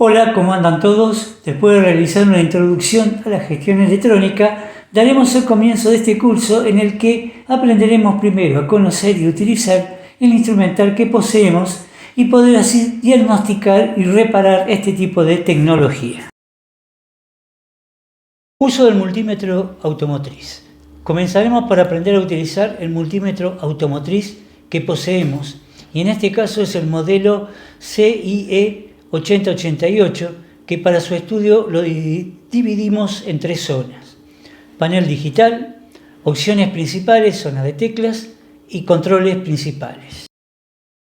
Hola, ¿cómo andan todos? Después de realizar una introducción a la gestión electrónica, daremos el comienzo de este curso en el que aprenderemos primero a conocer y utilizar el instrumental que poseemos y poder así diagnosticar y reparar este tipo de tecnología. Uso del multímetro automotriz. Comenzaremos por aprender a utilizar el multímetro automotriz que poseemos, y en este caso es el modelo CIE 8088, que para su estudio lo dividimos en tres zonas: panel digital, opciones principales, zona de teclas y controles principales.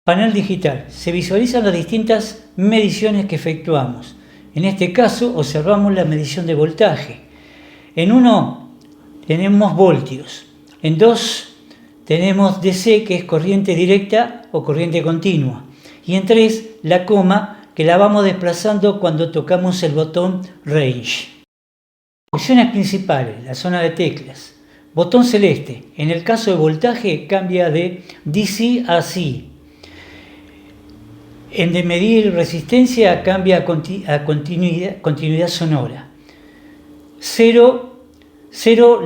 Panel digital. Se visualizan las distintas mediciones que efectuamos. En este caso observamos la medición de voltaje. En uno tenemos voltios, en dos tenemos DC, que es corriente directa o corriente continua, y en tres la coma, que la vamos desplazando cuando tocamos el botón Range. Opciones principales, la zona de teclas. Botón celeste, en el caso de voltaje cambia de DC a AC. En de medir resistencia cambia a continuidad sonora. Cero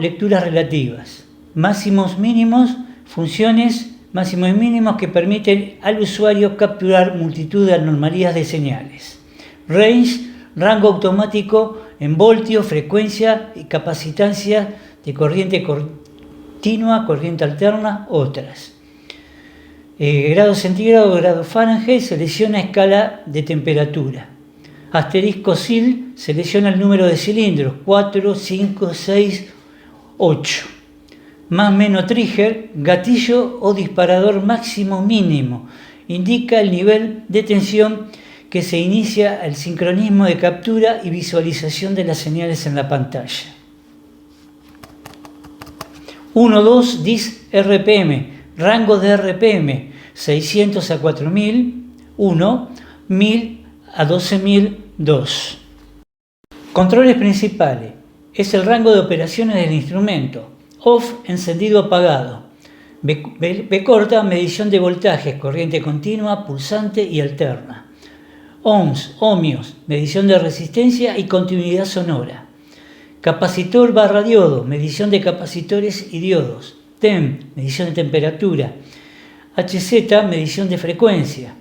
lecturas relativas. Máximos mínimos, funciones máximos y mínimos que permiten al usuario capturar multitud de anomalías de señales. Range, rango automático en voltios, frecuencia y capacitancia de corriente continua, corriente alterna, otras. Grado centígrado, grado Fahrenheit, selecciona escala de temperatura. Asterisco SIL, selecciona el número de cilindros, 4, 5, 6, 8. Más menos trigger, gatillo o disparador máximo mínimo, indica el nivel de tensión que se inicia el sincronismo de captura y visualización de las señales en la pantalla. 1, 2, DIS RPM, rango de RPM, 600 a 4000, 1, 1000 a 12000, 2. Controles principales, es el rango de operaciones del instrumento. Off, encendido apagado. B corta, medición de voltajes, corriente continua, pulsante y alterna. Ohms, ohmios, medición de resistencia y continuidad sonora. Capacitor barra diodo, medición de capacitores y diodos. TEM, medición de temperatura. HZ, medición de frecuencia.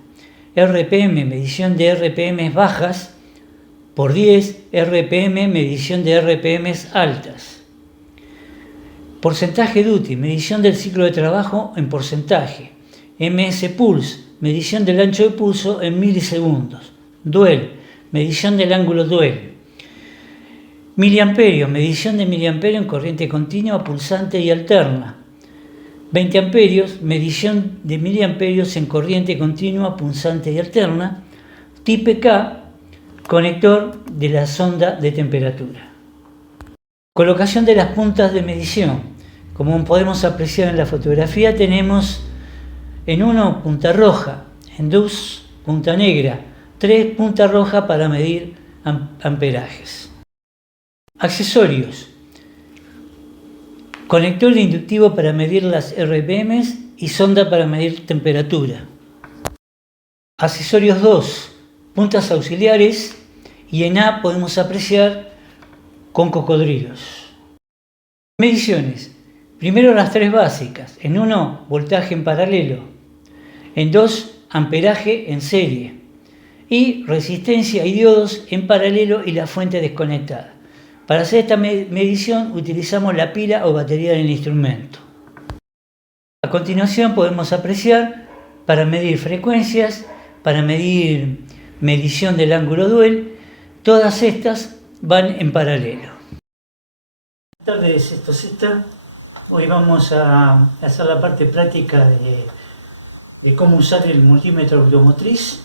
RPM, medición de RPM bajas. Por 10, RPM, medición de RPM altas. Porcentaje DUTI, medición del ciclo de trabajo en porcentaje. MS Pulse, medición del ancho de pulso en milisegundos. Duel, medición del ángulo duel. Miliamperios, medición de miliamperio en corriente continua, pulsante y alterna. 20 amperios, medición de miliamperios en corriente continua, pulsante y alterna. Type K, conector de la sonda de temperatura. Colocación de las puntas de medición. Como podemos apreciar en la fotografía, tenemos en uno punta roja, en dos punta negra, 3 punta roja para medir amperajes. Accesorios. Conector inductivo para medir las RPMs y sonda para medir temperatura. Accesorios 2. Puntas auxiliares, y en A podemos apreciar con cocodrilos. Mediciones. Primero las tres básicas. En 1, voltaje en paralelo. En 2, amperaje en serie. Y resistencia y diodos en paralelo y la fuente desconectada. Para hacer esta medición utilizamos la pila o batería del instrumento. A continuación podemos apreciar para medir frecuencias, para medir medición del ángulo duel. Todas estas van en paralelo. Buenas tardes, sexto. Hoy vamos a hacer la parte práctica de cómo usar el multímetro automotriz,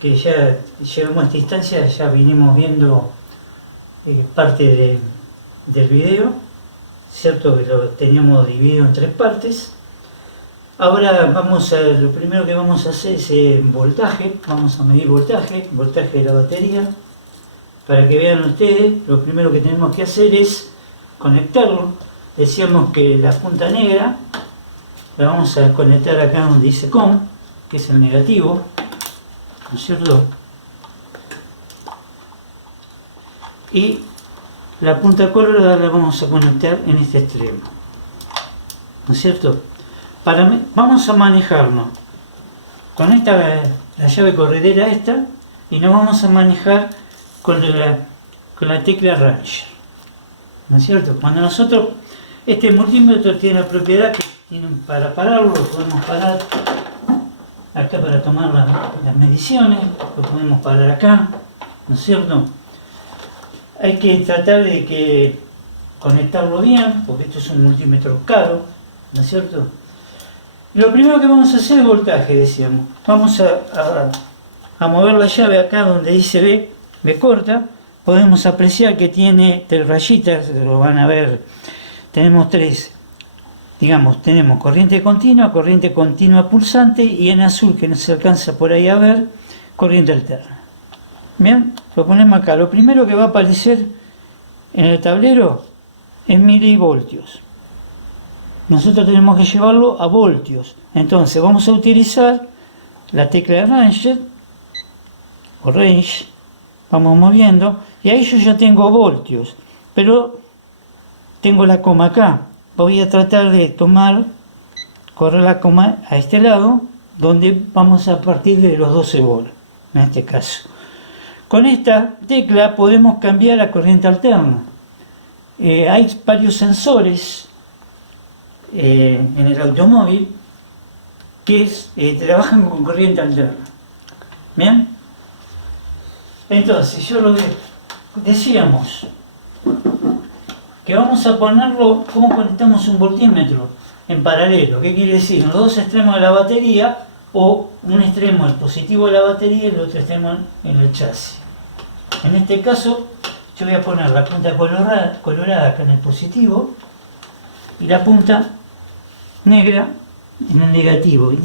que ya llegamos a esta instancia, ya vinimos viendo parte del video, cierto que lo teníamos dividido en tres partes. Ahora lo primero que vamos a hacer es voltaje, vamos a medir voltaje de la batería. Para que vean ustedes, lo primero que tenemos que hacer es conectarlo. Decíamos que la punta negra la vamos a conectar acá donde dice COM, que es el negativo, ¿no es cierto? y la punta colorada la vamos a conectar en este extremo, ¿no es cierto? Vamos a manejarnos con la llave corredera esta, y nos vamos a manejar con la tecla Ranger, ¿no es cierto? Cuando nosotros, este multímetro tiene la propiedad que para pararlo, lo podemos parar acá para tomar las mediciones, lo podemos parar acá, ¿no es cierto? Hay que tratar de conectarlo bien, porque esto es un multímetro caro, ¿no es cierto? Y lo primero que vamos a hacer es voltaje, decíamos. Vamos a mover la llave acá donde dice B corta. Podemos apreciar que tiene 3 rayitas, lo van a ver. Tenemos 3, digamos, tenemos corriente continua pulsante, y en azul, que no se alcanza por ahí a ver, corriente alterna. Bien, lo ponemos acá. Lo primero que va a aparecer en el tablero es milivoltios. Nosotros tenemos que llevarlo a voltios. Entonces vamos a utilizar la tecla de Ranger o Range. Vamos moviendo y ahí yo ya tengo voltios, pero tengo la coma acá. Voy a tratar de correr la coma a este lado, donde vamos a partir de los 12 volts, en este caso. Con esta tecla podemos cambiar la corriente alterna. Hay varios sensores en el automóvil que trabajan con corriente alterna. ¿Bien? Entonces, decíamos que vamos a ponerlo, ¿cómo conectamos un voltímetro? En paralelo. ¿Qué quiere decir? En los dos extremos de la batería, o un extremo el positivo de la batería y el otro extremo en el chasis. En este caso, yo voy a poner la punta colorada acá en el positivo y la punta negra en el negativo. Y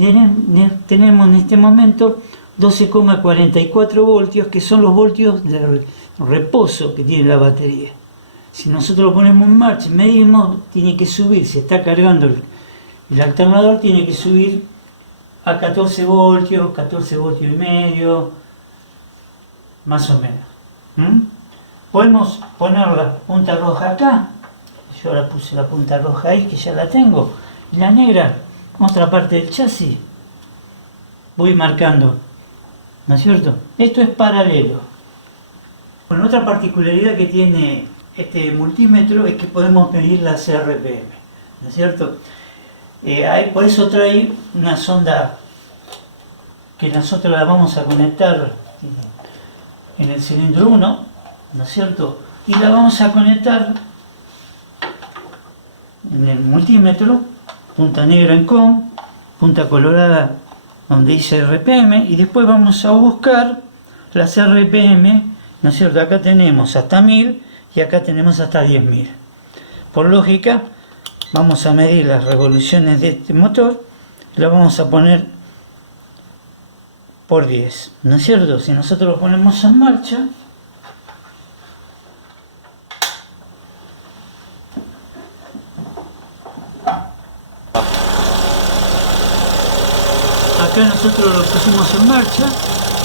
tenemos en este momento 12,44 voltios, que son los voltios de reposo que tiene la batería. Si nosotros lo ponemos en marcha, medimos, tiene que subir, se está cargando el alternador, tiene que subir a 14 voltios y medio, más o menos. Podemos poner la punta roja acá, yo ahora puse la punta roja ahí, que ya la tengo, y la negra, otra parte del chasis, voy marcando, ¿no es cierto? Esto es paralelo. Bueno, otra particularidad que tiene este multímetro es que podemos medir la CRPM, ¿no es cierto? Por eso trae una sonda que nosotros la vamos a conectar en el cilindro 1, ¿no es cierto? Y la vamos a conectar en el multímetro, punta negra en COM, punta colorada donde dice RPM, y después vamos a buscar las RPM, ¿no es cierto? Acá tenemos hasta 1000 y acá tenemos hasta 10.000. Por lógica, vamos a medir las revoluciones de este motor, y lo vamos a poner por 10, ¿no es cierto? Si nosotros lo ponemos en marcha, acá nosotros lo pusimos en marcha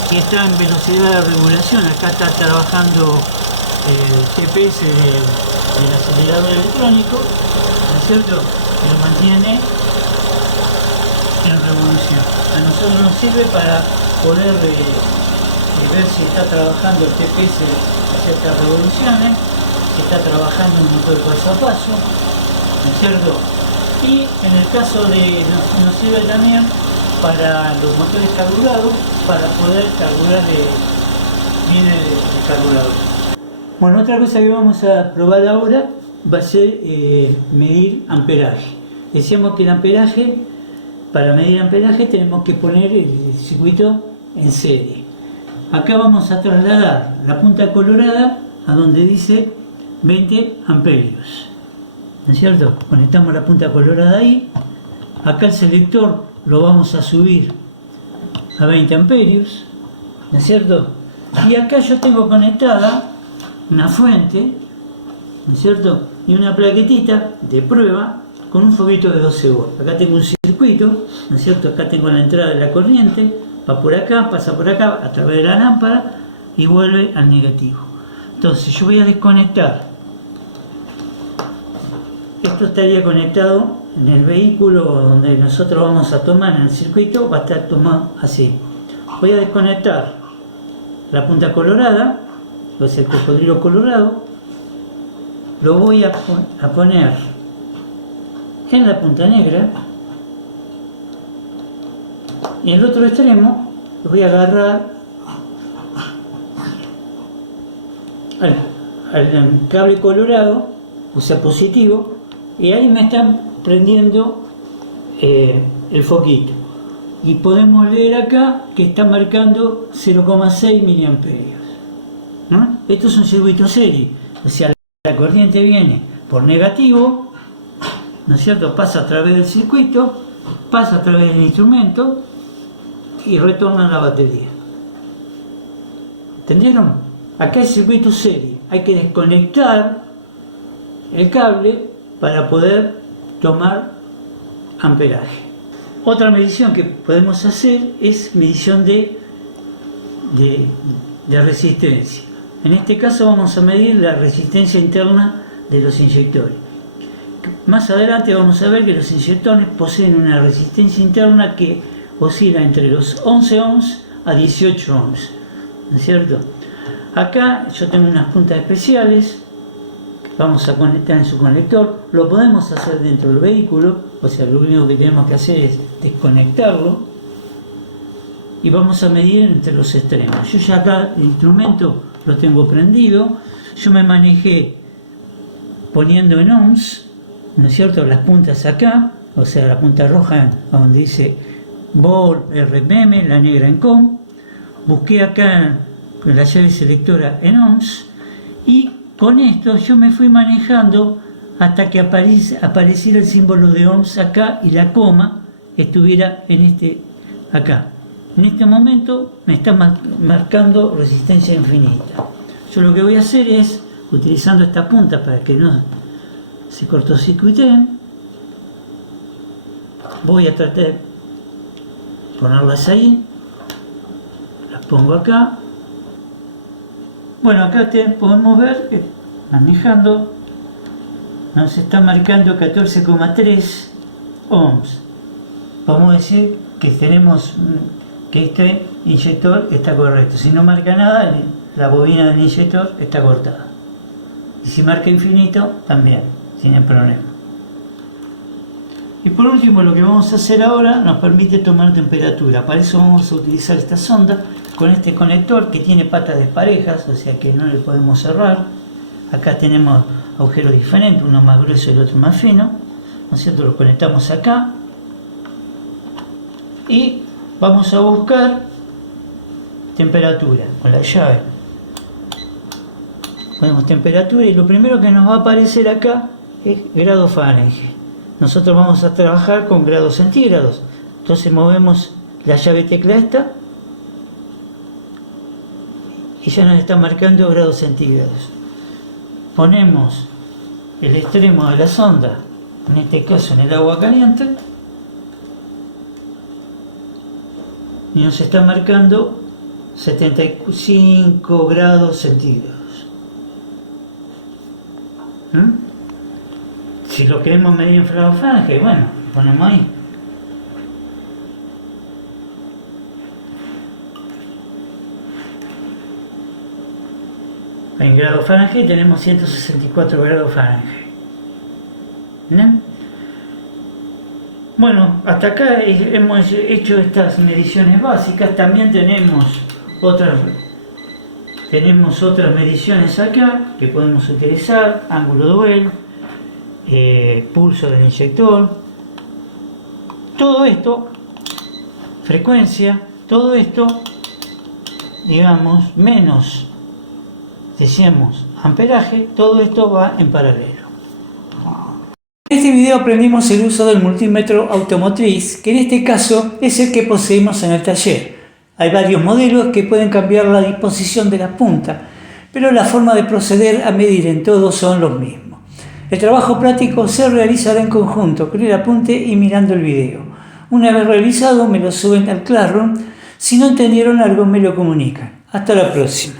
y está en velocidad de regulación. Acá está trabajando el GPS del acelerador electrónico, ¿no es cierto? Que lo mantiene en revolución. A nosotros nos sirve para poder ver si está trabajando el GPS a ciertas revoluciones, si está trabajando el motor paso a paso, ¿no es cierto? Y en el caso nos sirve también para los motores carburados, para poder carburar bien el carburador. Bueno, otra cosa que vamos a probar ahora va a ser medir amperaje. Decíamos que el amperaje, para medir amperaje tenemos que poner el circuito en serie. Acá vamos a trasladar la punta colorada a donde dice 20 amperios, ¿no es cierto? Conectamos la punta colorada ahí. Acá el selector lo vamos a subir a 20 amperios, ¿no es cierto? Y acá yo tengo conectada una fuente, ¿no es cierto? Y una plaquetita de prueba con un foguito de 12 volts. Acá tengo un circuito, ¿no es cierto? Acá tengo la entrada de la corriente, va por acá, pasa por acá a través de la lámpara y vuelve al negativo. Entonces yo voy a desconectar. Esto estaría conectado en el vehículo donde nosotros vamos a tomar en el circuito, va a estar tomado así. Voy a desconectar la punta colorada, o sea, el cocodrilo colorado, lo voy a poner en la punta negra y en el otro extremo lo voy a agarrar al cable colorado, o sea positivo, y ahí me están prendiendo el foquito y podemos leer acá que está marcando 0,6 miliamperios, ¿no? Esto es un circuito serie, o sea, la corriente viene por negativo, ¿no es cierto? Pasa a través del circuito, pasa a través del instrumento y retorna a la batería. ¿Entendieron? Acá es circuito serie, hay que desconectar el cable para poder tomar amperaje. Otra medición que podemos hacer es medición de resistencia. En este caso vamos a medir la resistencia interna de los inyectores. Más adelante vamos a ver que los inyectores poseen una resistencia interna que oscila entre los 11 ohms a 18 ohms, ¿no es cierto? Acá yo tengo unas puntas especiales, vamos a conectar en su conector, lo podemos hacer dentro del vehículo, o sea, lo único que tenemos que hacer es desconectarlo y vamos a medir entre los extremos. Yo ya acá el instrumento lo tengo prendido, yo me manejé poniendo en ohms, ¿no es cierto?, las puntas acá, o sea, la punta roja donde dice volt RPM, la negra en COM, busqué acá con la llave selectora en ohms y con esto yo me fui manejando hasta que apareciera el símbolo de ohms acá y la coma estuviera acá. En este momento me está marcando resistencia infinita. Yo lo que voy a hacer es, utilizando esta punta para que no se cortocircuiten, voy a tratar de ponerlas ahí, las pongo acá. Bueno, acá podemos ver que manejando nos está marcando 14,3 ohms. Vamos a decir que tenemos que este inyector está correcto. Si no marca nada, la bobina del inyector está cortada. Y si marca infinito, también, sin problema. Y por último, lo que vamos a hacer ahora nos permite tomar temperatura. Para eso vamos a utilizar esta sonda con este conector que tiene patas desparejas, o sea que no le podemos cerrar. Acá tenemos agujeros diferentes, uno más grueso y el otro más fino, ¿no es cierto? Lo conectamos acá y vamos a buscar temperatura con la llave. Ponemos temperatura y lo primero que nos va a aparecer acá es grado Fahrenheit. Nosotros vamos a trabajar con grados centígrados, entonces movemos la llave tecla esta y ya nos está marcando grados centígrados. Ponemos el extremo de la sonda, en este caso en el agua caliente, y nos está marcando 75 grados centígrados. Si lo queremos medir en grados Fahrenheit, bueno, ponemos ahí. En grados Fahrenheit tenemos 164 grados Fahrenheit. ¿Bien? Bueno, hasta acá hemos hecho estas mediciones básicas. También tenemos otras mediciones acá que podemos utilizar: ángulo duel, pulso del inyector, todo esto, frecuencia, todo esto, digamos, menos, decíamos, amperaje, todo esto va en paralelo. En este video aprendimos el uso del multímetro automotriz, que en este caso es el que poseemos en el taller. Hay varios modelos que pueden cambiar la disposición de las puntas, pero la forma de proceder a medir en todos son los mismos. El trabajo práctico se realizará en conjunto con el apunte y mirando el video. Una vez realizado me lo suben al Classroom. Si no entendieron algo me lo comunican. Hasta la próxima.